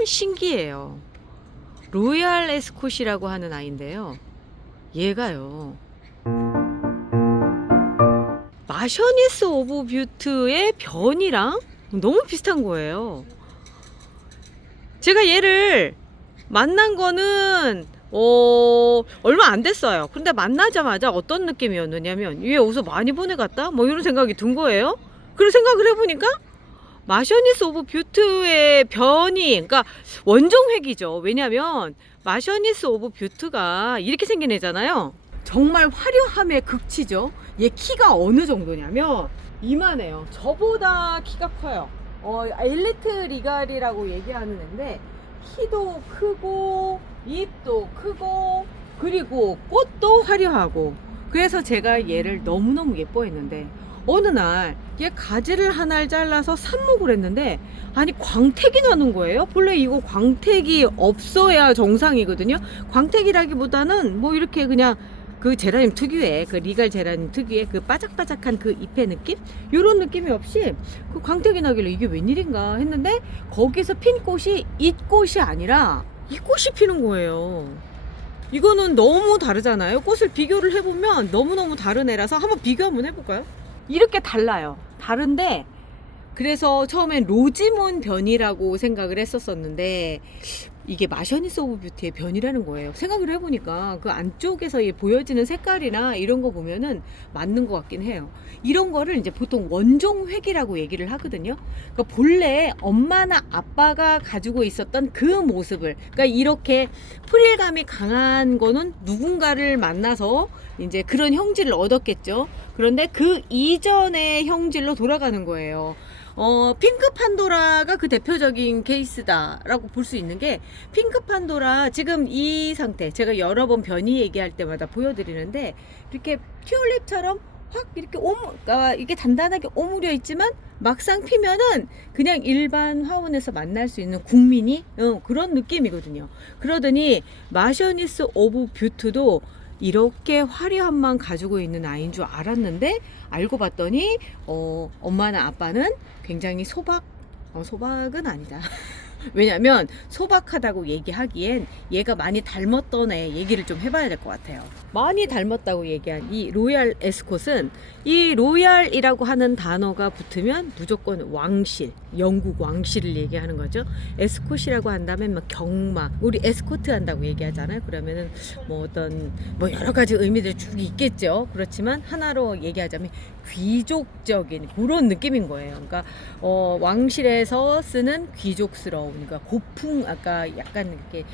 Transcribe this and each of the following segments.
참 신기해요. 로얄 에스콧이라고 하는 아이인데요. 얘가요. 마셔니스 오브 뷰트의 변이랑 너무 비슷한 거예요. 제가 얘를 만난 거는 얼마 안 됐어요. 근데 만나자마자 어떤 느낌이었느냐면 얘 어디서 많이 보내갔다? 뭐 이런 생각이 든 거예요. 그런 생각을 해보니까 마셔니스 오브 뷰트의 변이, 그러니까 원종획이죠. 왜냐면 마셔니스 오브 뷰트가 이렇게 생긴 애잖아요. 정말 화려함의 극치죠. 얘 키가 어느 정도냐면 이만해요. 저보다 키가 커요. 엘리트 리갈이라고 얘기하는 애인데 키도 크고 입도 크고 그리고 꽃도 화려하고, 그래서 제가 얘를 너무너무 예뻐했는데 어느 날 얘 가지를 하나를 잘라서 삽목을 했는데 아니 광택이 나는 거예요. 본래 이거 광택이 없어야 정상이거든요. 광택이라기보다는 뭐 이렇게 그냥 그 제라늄 특유의 그 리갈 제라늄 특유의 그 바짝바짝한 그 잎의 느낌? 요런 느낌이 없이 그 광택이 나길래 이게 웬일인가 했는데 거기서 핀 꽃이 이 꽃이 아니라 이 꽃이 피는 거예요. 이거는 너무 다르잖아요. 꽃을 비교를 해보면 너무너무 다른 애라서 한번 비교 한번 해볼까요? 이렇게 달라요. 다른데 그래서 처음엔 로지몬 변이라고 생각을 했었었는데 이게 마셔니스 오브 뷰티의 변이라는 거예요. 생각을 해보니까 그 안쪽에서 보여지는 색깔이나 이런 거 보면은 맞는 것 같긴 해요. 이런 거를 이제 보통 원종획이라고 얘기를 하거든요. 그러니까 본래 엄마나 아빠가 가지고 있었던 그 모습을, 그러니까 이렇게 프릴감이 강한 거는 누군가를 만나서 이제 그런 형질을 얻었겠죠. 그런데 그 이전의 형질로 돌아가는 거예요. 핑크 판도라가 그 대표적인 케이스다라고 볼 수 있는 게, 핑크 판도라 지금 이 상태 제가 여러 번 변이 얘기할 때마다 보여드리는데 이렇게 튤립처럼 확 이렇게 그러니까 이게 단단하게 오므려 있지만 막상 피면은 그냥 일반 화원에서 만날 수 있는 국민이 그런 느낌이거든요. 그러더니 마셔니스 오브 뷰트도 이렇게 화려함만 가지고 있는 아이인 줄 알았는데 알고 봤더니 엄마나 아빠는 굉장히 소박은 아니다. 왜냐면 소박하다고 얘기하기엔 얘가 많이 닮았던 애 얘기를 좀 해봐야 될 것 같아요. 많이 닮았다고 얘기한 이 로얄 에스콧은, 이 로얄이라고 하는 단어가 붙으면 무조건 왕실, 영국 왕실을 얘기하는 거죠. 에스콧이라고 한다면 막 경마, 우리 에스코트 한다고 얘기하잖아요. 그러면은 뭐 어떤 뭐 여러 가지 의미들이 쭉 있겠죠. 그렇지만 하나로 얘기하자면 귀족적인 그런 느낌인 거예요. 그러니까 왕실에서 쓰는 귀족스러운, 그러니까 고풍, 아까 약간 이렇게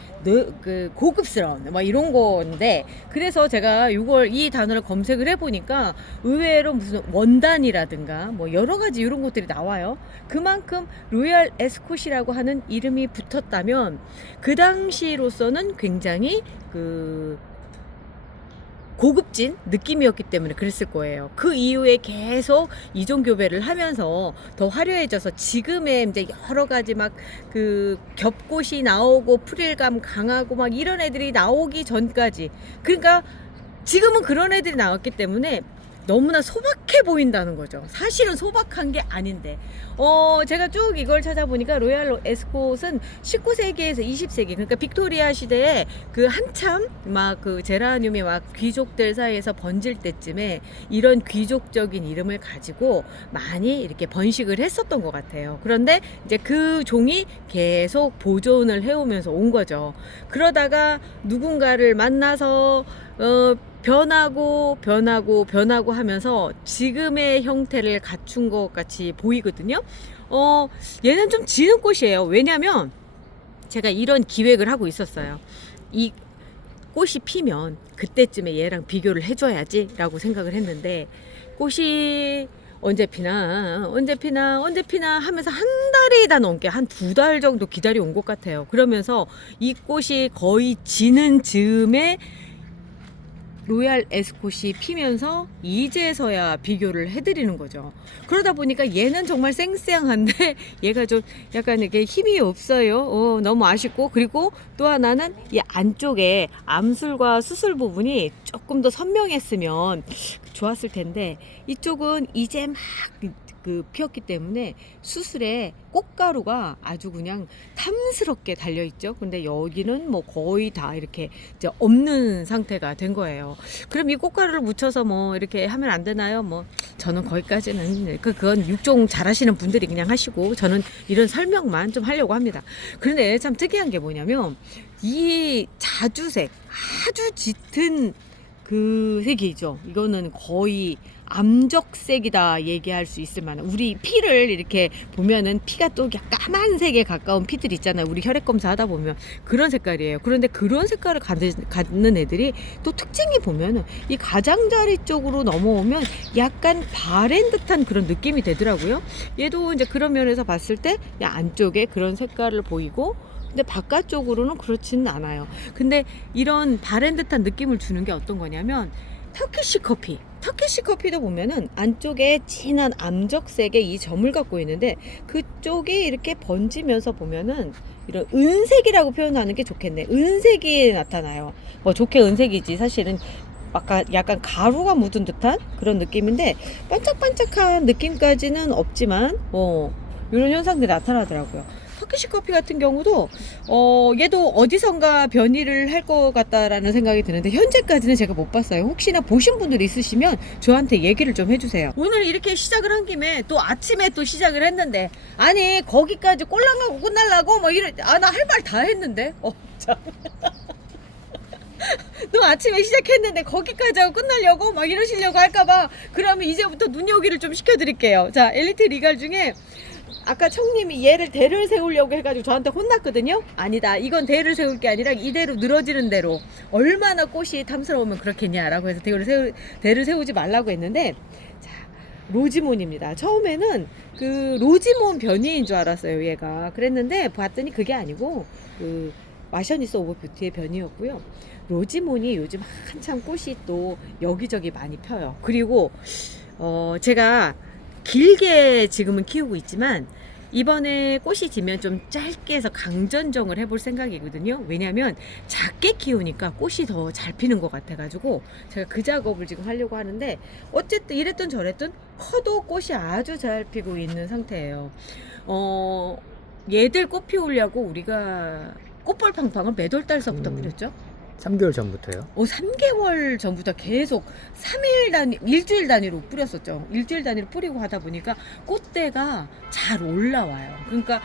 그 고급스러운 뭐 이런 건데, 그래서 제가 이 단어를 검색을 해보니까 의외로 무슨 원단이라든가 뭐 여러 가지 이런 것들이 나와요. 그만큼 로얄 에스콧이라고 하는 이름이 붙었다면 그 당시로서는 굉장히 그 고급진 느낌이었기 때문에 그랬을 거예요. 그 이후에 계속 이종 교배를 하면서 더 화려해져서 지금의 이제 여러 가지 막 그 겹꽃이 나오고 프릴감 강하고 막 이런 애들이 나오기 전까지, 그러니까 지금은 그런 애들이 나왔기 때문에 너무나 소박해 보인다는 거죠. 사실은 소박한 게 아닌데, 제가 쭉 이걸 찾아보니까 로얄 에스콧은 19세기에서 20세기, 그러니까 빅토리아 시대에 그 한참 막 그 제라늄이 막 귀족들 사이에서 번질 때쯤에 이런 귀족적인 이름을 가지고 많이 이렇게 번식을 했었던 것 같아요. 그런데 이제 그 종이 계속 보존을 해오면서 온 거죠. 그러다가 누군가를 만나서 변하고 하면서 지금의 형태를 갖춘 것 같이 보이거든요. 얘는 좀 지는 꽃이에요. 왜냐면 제가 이런 기획을 하고 있었어요. 이 꽃이 피면 그때쯤에 얘랑 비교를 해줘야지 라고 생각을 했는데, 꽃이 언제 피나 하면서 한 달이 다 넘게 한 2달 정도 기다려 온 것 같아요. 그러면서 이 꽃이 거의 지는 즈음에 로얄 에스콧이 피면서 이제서야 비교를 해드리는 거죠. 그러다 보니까 얘는 정말 쌩쌩한데 얘가 좀 약간 이렇게 힘이 없어요. 너무 아쉽고, 그리고 또 하나는 이 안쪽에 암술과 수술 부분이 조금 더 선명했으면 좋았을 텐데 이쪽은 이제 막 피었기 때문에 수술에 꽃가루가 아주 그냥 탐스럽게 달려있죠. 근데 여기는 뭐 거의 다 이렇게 이제 없는 상태가 된 거예요. 그럼 이 꽃가루를 묻혀서 뭐 이렇게 하면 안 되나요? 뭐 저는 거기까지는 그건 육종 잘하시는 분들이 그냥 하시고 저는 이런 설명만 좀 하려고 합니다. 그런데 참 특이한 게 뭐냐면 이 자주색 아주 짙은 그 색이죠. 이거는 거의 암적색이다 얘기할 수 있을 만한, 우리 피를 이렇게 보면은 피가 또 까만색에 가까운 피들 있잖아요. 우리 혈액 검사 하다 보면 그런 색깔이에요. 그런데 그런 색깔을 갖는 애들이 또 특징이 보면은 이 가장자리 쪽으로 넘어오면 약간 바랜 듯한 그런 느낌이 되더라고요. 얘도 이제 그런 면에서 봤을 때 안쪽에 그런 색깔을 보이고, 근데 바깥쪽으로는 그렇지는 않아요. 근데 이런 바랜 듯한 느낌을 주는 게 어떤 거냐면 터키시 커피도 보면은 안쪽에 진한 암적색의 이 점을 갖고 있는데 그쪽이 이렇게 번지면서 보면은 이런 은색이라고 표현하는 게 좋겠네. 은색이 나타나요. 뭐 좋게 은색이지 사실은 약간 가루가 묻은 듯한 그런 느낌인데 반짝반짝한 느낌까지는 없지만 이런 현상들이 나타나더라고요. 터키시 커피 같은 경우도 얘도 어디선가 변이를 할 것 같다라는 생각이 드는데 현재까지는 제가 못 봤어요. 혹시나 보신 분들 있으시면 저한테 얘기를 좀 해주세요. 오늘 이렇게 시작을 한 김에 또 아침에 또 시작을 했는데, 아니 거기까지 꼴랑하고 끝날라고 뭐 나 할 말 다 했는데 참. 너 아침에 시작했는데 거기까지 하고 끝나려고 막 이러시려고 할까봐, 그러면 이제부터 눈여기를 좀 시켜드릴게요. 자, 엘리트 리갈 중에 아까 청님이 얘를 대를 세우려고 해가지고 저한테 혼났거든요. 아니다, 이건 대를 세울 게 아니라 이대로 늘어지는 대로 얼마나 꽃이 탐스러우면 그렇겠냐라고 해서 대를 세우지 말라고 했는데, 자, 로지몬입니다. 처음에는 그 로지몬 변이인 줄 알았어요 얘가. 그랬는데 봤더니 그게 아니고 그 마셔니스 오브 뷰티의 변이였고요. 로지몬이 요즘 한참 꽃이 또 여기저기 많이 펴요. 그리고 제가 길게 지금은 키우고 있지만 이번에 꽃이 지면 좀 짧게 해서 강전정을 해볼 생각이거든요. 왜냐면 작게 키우니까 꽃이 더 잘 피는 것 같아가지고 제가 그 작업을 지금 하려고 하는데, 어쨌든 이랬든 저랬든 커도 꽃이 아주 잘 피고 있는 상태예요. 얘들 꽃 피우려고 우리가 꽃벌 팡팡을 몇 월 달서부터 뿌렸죠? 3개월 전부터요? 3개월 전부터 계속 3일 단위, 일주일 단위로 뿌렸었죠. 일주일 단위로 뿌리고 하다 보니까 꽃대가 잘 올라와요. 그러니까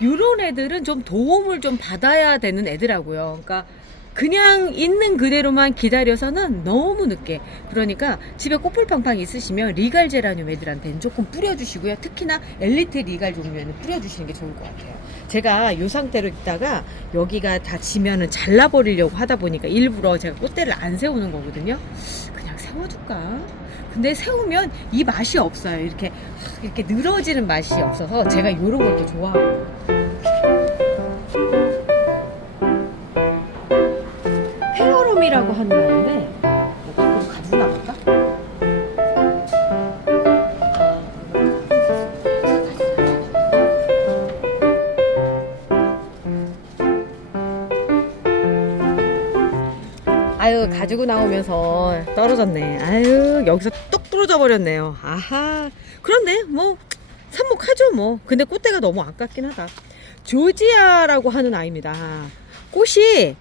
이런 애들은 좀 도움을 좀 받아야 되는 애더라고요. 그러니까 그냥 있는 그대로만 기다려서는 너무 늦게. 그러니까 집에 꽃풀팡팡 있으시면 리갈 제라늄 애들한테는 조금 뿌려주시고요. 특히나 엘리트 리갈 종류에는 뿌려주시는 게 좋을 것 같아요. 제가 이 상태로 있다가 여기가 다 지면은 잘라버리려고 하다 보니까 일부러 제가 꽃대를 안 세우는 거거든요. 그냥 세워둘까? 근데 세우면 이 맛이 없어요. 이렇게 늘어지는 맛이 없어서 제가 이런 걸 또 좋아하고. 페어럼이라고 하는 건데 조금 가지나 볼까? 아유, 가지고 나오면서 떨어졌네. 아유, 여기서 뚝 부러져 버렸네요. 아하. 그런데 뭐 삽목하죠 뭐. 근데 꽃대가 너무 아깝긴 하다. 조지아라고 하는 아이입니다. 꽃이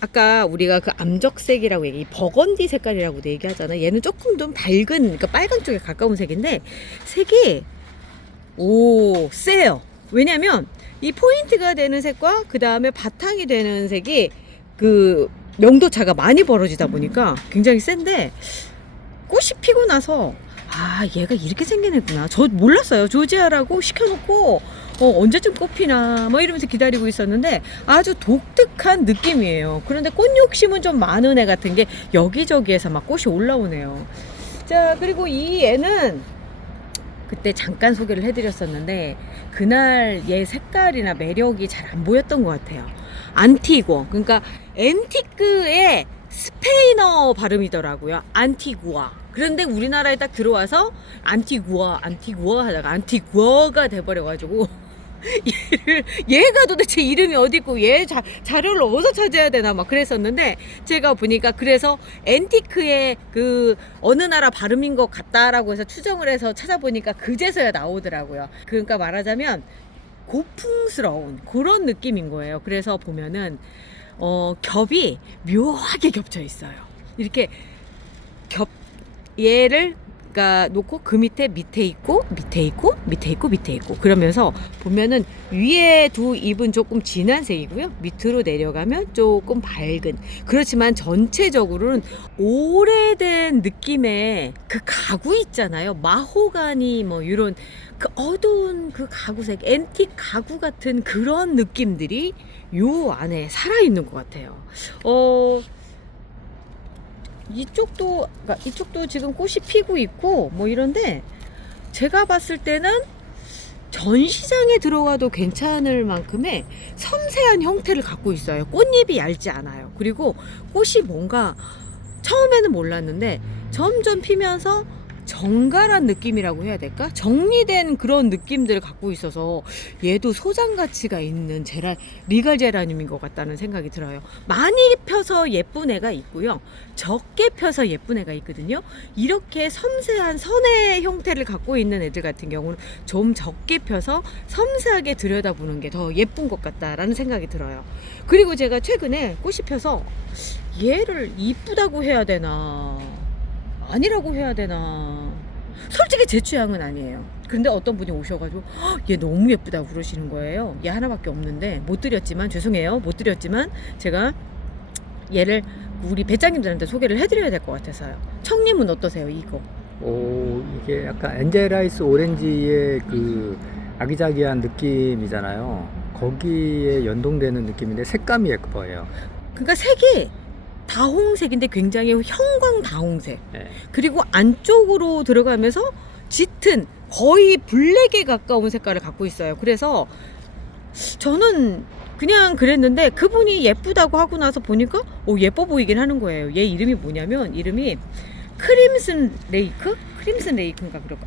아까 우리가 그 암적색이라고 버건디 색깔이라고도 얘기하잖아. 얘는 조금 좀 밝은, 그러니까 빨간 쪽에 가까운 색인데 색이 세요. 왜냐면 이 포인트가 되는 색과 그 다음에 바탕이 되는 색이 그 명도차가 많이 벌어지다 보니까 굉장히 센데, 꽃이 피고 나서 얘가 이렇게 생긴 애구나. 저 몰랐어요. 조지아라고 시켜놓고 언제쯤 꽃피나 뭐 이러면서 기다리고 있었는데 아주 독특한 느낌이에요. 그런데 꽃 욕심은 좀 많은 애 같은 게 여기저기에서 막 꽃이 올라오네요. 자, 그리고 이 애는 그때 잠깐 소개를 해드렸었는데 그날 얘 색깔이나 매력이 잘 안 보였던 것 같아요. 안티고, 그러니까 앤티크의 스페인어 발음이더라고요. 안티구아. 그런데 우리나라에 딱 들어와서 안티구아 하다가 안티구아가 돼버려가지고 얘가 도대체 이름이 어디 있고 얘 자료를 어디서 찾아야 되나 막 그랬었는데, 제가 보니까 그래서 앤티크의 그 어느 나라 발음인 것 같다라고 해서 추정을 해서 찾아보니까 그제서야 나오더라고요. 그러니까 말하자면 고풍스러운 그런 느낌인 거예요. 그래서 보면은 겹이 묘하게 겹쳐 있어요. 이렇게 얘를 그러니까 놓고 그 밑에 있고 밑에 있고 밑에 있고 밑에 있고, 그러면서 보면은 위에 두 잎은 조금 진한 색이고요, 밑으로 내려가면 조금 밝은, 그렇지만 전체적으로는 오래된 느낌의 그 가구 있잖아요. 마호가니 뭐 이런 그 어두운 그 가구색, 앤틱 가구 같은 그런 느낌들이 요 안에 살아있는 것 같아요. 이쪽도 지금 꽃이 피고 있고 뭐 이런데, 제가 봤을 때는 전시장에 들어가도 괜찮을 만큼의 섬세한 형태를 갖고 있어요. 꽃잎이 얇지 않아요. 그리고 꽃이 뭔가 처음에는 몰랐는데 점점 피면서 정갈한 느낌이라고 해야 될까? 정리된 그런 느낌들을 갖고 있어서 얘도 소장 가치가 있는 리갈 제라늄인 것 같다는 생각이 들어요. 많이 펴서 예쁜 애가 있고요, 적게 펴서 예쁜 애가 있거든요. 이렇게 섬세한 선의 형태를 갖고 있는 애들 같은 경우는 좀 적게 펴서 섬세하게 들여다보는 게 더 예쁜 것 같다라는 생각이 들어요. 그리고 제가 최근에 꽃이 펴서 얘를 이쁘다고 해야 되나 아니라고 해야 되나, 솔직히 제 취향은 아니에요. 근데 어떤 분이 오셔가지고 얘 너무 예쁘다고 그러시는 거예요. 얘 하나밖에 없는데 못 드렸지만, 죄송해요, 못 드렸지만 제가 얘를 우리 배짱님들한테 소개를 해드려야 될 것 같아서요. 청님은 어떠세요, 이거? 이게 약간 엔젤라이스 오렌지의 그 아기자기한 느낌이잖아요. 거기에 연동되는 느낌인데 색감이 예뻐요. 그러니까 색이 다홍색인데 굉장히 형광 다홍색. 네. 그리고 안쪽으로 들어가면서 짙은 거의 블랙에 가까운 색깔을 갖고 있어요. 그래서 저는 그냥 그랬는데 그분이 예쁘다고 하고 나서 보니까 예뻐 보이긴 하는 거예요. 얘 이름이 뭐냐면, 이름이 크림슨 레이크? 크림슨 레이크인가 그럴까?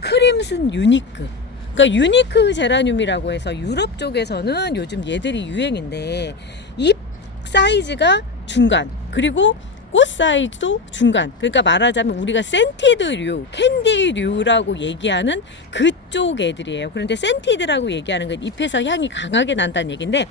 크림슨 유니크. 그러니까 유니크 제라늄이라고 해서 유럽 쪽에서는 요즘 얘들이 유행인데, 잎 사이즈가 중간, 그리고 꽃 사이즈도 중간. 그러니까 말하자면 우리가 센티드류, 캔디류라고 얘기하는 그쪽 애들이에요. 그런데 센티드라고 얘기하는 건 잎에서 향이 강하게 난다는 얘기인데,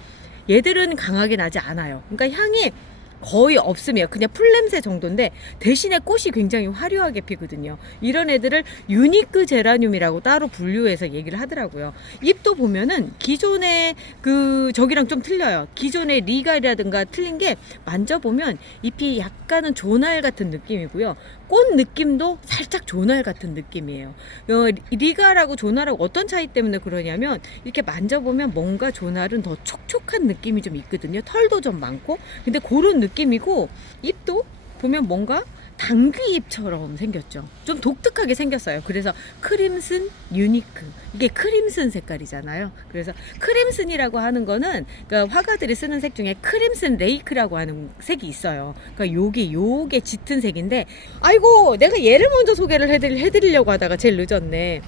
얘들은 강하게 나지 않아요. 그러니까 향이 거의 없으면 그냥 풀냄새 정도인데, 대신에 꽃이 굉장히 화려하게 피거든요. 이런 애들을 유니크 제라늄이라고 따로 분류해서 얘기를 하더라고요. 잎도 보면은 기존의 저기랑 좀 틀려요. 기존의 리갈이라든가 틀린 게, 만져보면 잎이 약간은 조날 같은 느낌이고요, 꽃 느낌도 살짝 조날 같은 느낌이에요. 리갈하고 조날하고 어떤 차이 때문에 그러냐면, 이렇게 만져보면 뭔가 조날은 더 촉촉한 느낌이 좀 있거든요. 털도 좀 많고. 근데 그런 느낌이고, 잎도 보면 뭔가 당귀잎처럼 생겼죠. 좀 독특하게 생겼어요. 그래서 크림슨 유니크, 이게 크림슨 색깔이잖아요. 그래서 크림슨이라고 하는 거는, 그러니까 화가들이 쓰는 색 중에 크림슨 레이크라고 하는 색이 있어요. 그러니까 요게 짙은 색인데, 아이고 내가 얘를 먼저 소개를 해드리려고 하다가 제일 늦었네.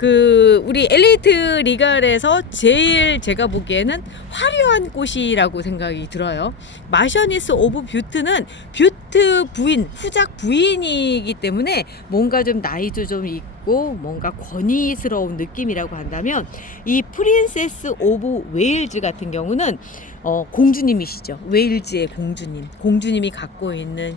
우리 엘리트 리갈에서 제일 제가 보기에는 화려한 꽃이라고 생각이 들어요. 마셔니스 오브 뷰트는 뷰트 부인, 후작 부인이기 때문에 뭔가 좀 나이도 좀 있고 뭔가 권위스러운 느낌이라고 한다면, 이 프린세스 오브 웨일즈 같은 경우는 공주님이시죠. 웨일즈의 공주님이 갖고 있는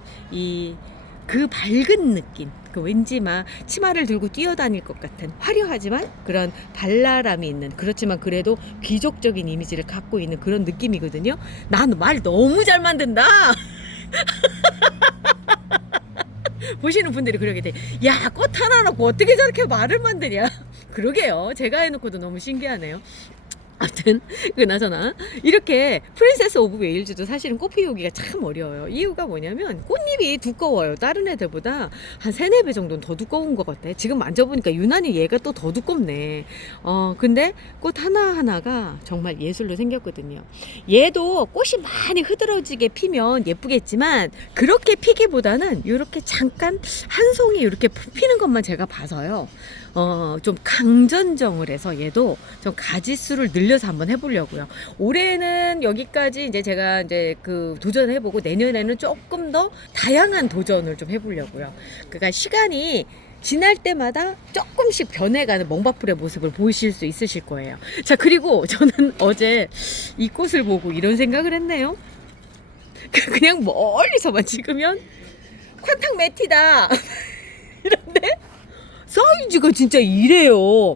그 밝은 느낌, 왠지 막 치마를 들고 뛰어다닐 것 같은 화려하지만 그런 발랄함이 있는, 그렇지만 그래도 귀족적인 이미지를 갖고 있는 그런 느낌이거든요. 난 말 너무 잘 만든다. 보시는 분들이 그러게 돼. 야, 꽃 하나 놓고 어떻게 저렇게 말을 만드냐. 그러게요. 제가 해놓고도 너무 신기하네요. 아무튼 그나저나 이렇게 프린세스 오브 웨일즈도 사실은 꽃 피우기가 참 어려워요. 이유가 뭐냐면 꽃잎이 두꺼워요. 다른 애들보다 한 3-4배 정도는 더 두꺼운 것 같아. 지금 만져보니까 유난히 얘가 또 더 두껍네. 근데 꽃 하나하나가 정말 예술로 생겼거든요. 얘도 꽃이 많이 흐드러지게 피면 예쁘겠지만, 그렇게 피기보다는 이렇게 잠깐 한 송이 이렇게 피는 것만 제가 봐서요, 좀 강전정을 해서 얘도 좀 가지수를 늘려서 한번 해보려고요. 올해는 여기까지 이제 제가 이제 그 도전해보고 내년에는 조금 더 다양한 도전을 좀 해보려고요. 그러니까 시간이 지날 때마다 조금씩 변해가는 멍바풀의 모습을 보실 수 있으실 거예요. 자, 그리고 저는 어제 이 꽃을 보고 이런 생각을 했네요. 그냥 멀리서만 찍으면 ኳ탕 매티다 이런데 사이즈가 진짜 이래요.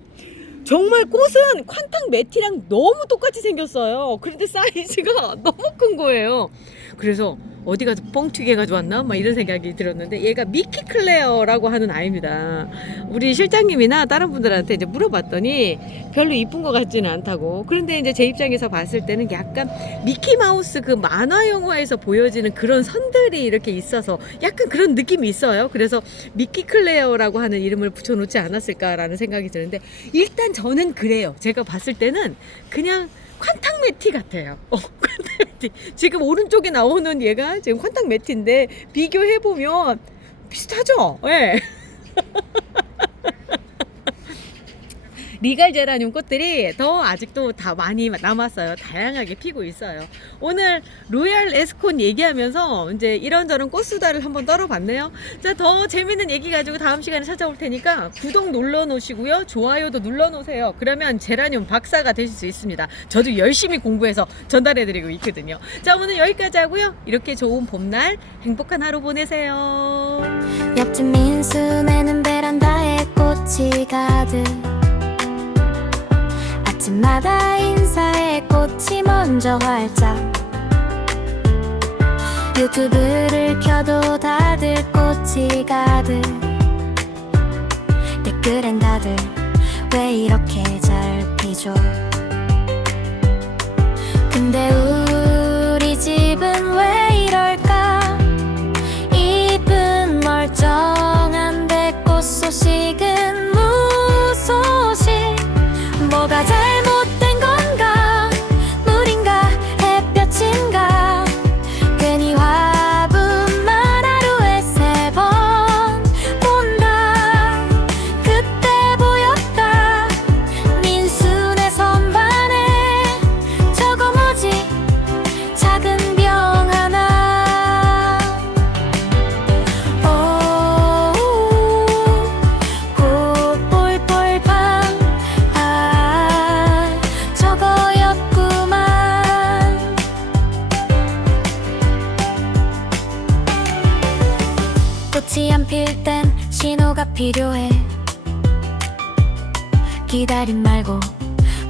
정말 꽃은 ኳ탕 매티랑 너무 똑같이 생겼어요. 그런데 사이즈가 너무 큰 거예요. 그래서 어디 가서 뻥튀기 가져왔나? 막 이런 생각이 들었는데 얘가 미키 클레어라고 하는 아이입니다. 우리 실장님이나 다른 분들한테 이제 물어봤더니 별로 이쁜 것 같지는 않다고. 그런데 이제 제 입장에서 봤을 때는 약간 미키 마우스 그 만화 영화에서 보여지는 그런 선들이 이렇게 있어서 약간 그런 느낌이 있어요. 그래서 미키 클레어라고 하는 이름을 붙여놓지 않았을까라는 생각이 드는데 일단 저는 그래요. 제가 봤을 때는 그냥 ኳ탕 매티 같아요. ኳ탕 매티. 지금 오른쪽에 나오는 얘가 지금 ኳ탕 매티인데 비교해보면 비슷하죠? 예. 네. 리갈 제라늄 꽃들이 더 아직도 다 많이 남았어요. 다양하게 피고 있어요. 오늘 로얄 에스콘 얘기하면서 이제 이런저런 꽃수다를 한번 떨어봤네요. 자, 더 재밌는 얘기 가지고 다음 시간에 찾아올 테니까 구독 눌러 놓으시고요. 좋아요도 눌러 놓으세요. 그러면 제라늄 박사가 되실 수 있습니다. 저도 열심히 공부해서 전달해 드리고 있거든요. 자, 오늘 여기까지 하고요. 이렇게 좋은 봄날 행복한 하루 보내세요. 옆집 민수네는 베란다에 꽃이 가득 아침마다 인사해 꽃이 먼저 활짝 유튜브를 켜도 다들 꽃이 가득 댓글엔 다들 왜 이렇게 잘 피죠 근데 우리 집은 왜 이럴까 이쁜 멀쩡한데 꽃 소식은 무소식 뭐가 잘못된 건가 물인가 햇볕인가 괜히 화분만 하루에 3번 본다 그때 보였다 민수네 선반에 저거 뭐지 작은 병 하나 꽃 폴폴팡 저거였구만 꽃이 안 필 땐 신호가 필요해 기다림 말고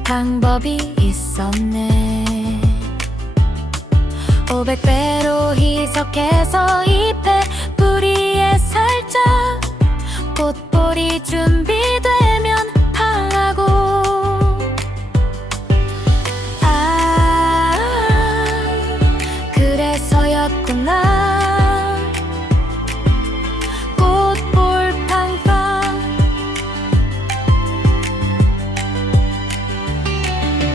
방법이 있었네 500배로 희석해서 잎에 뿌리에 살짝 꽃보리 준비